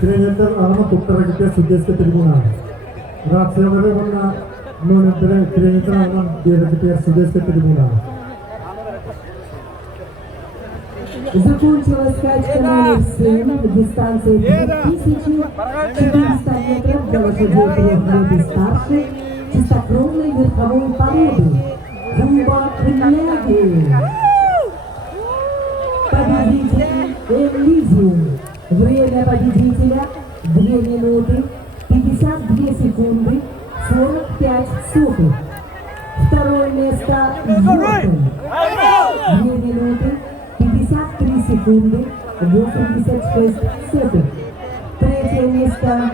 Тренер Арма Туктарагите Судеска трибуна. Рацевары вона номер тренер Арма Дерагите Судеска трибуна. Закончилась скачка номер 7 в дистанции 2400 метров для лошадей 3 лет и старше чистокровной верховой породы. Кумбакляги. Победитель Элизиум. Время победителя 2 минуты 52 секунды 45 сотых. Второе место Йордан. 2 минуты 53 секунды 86 сотых. Третье место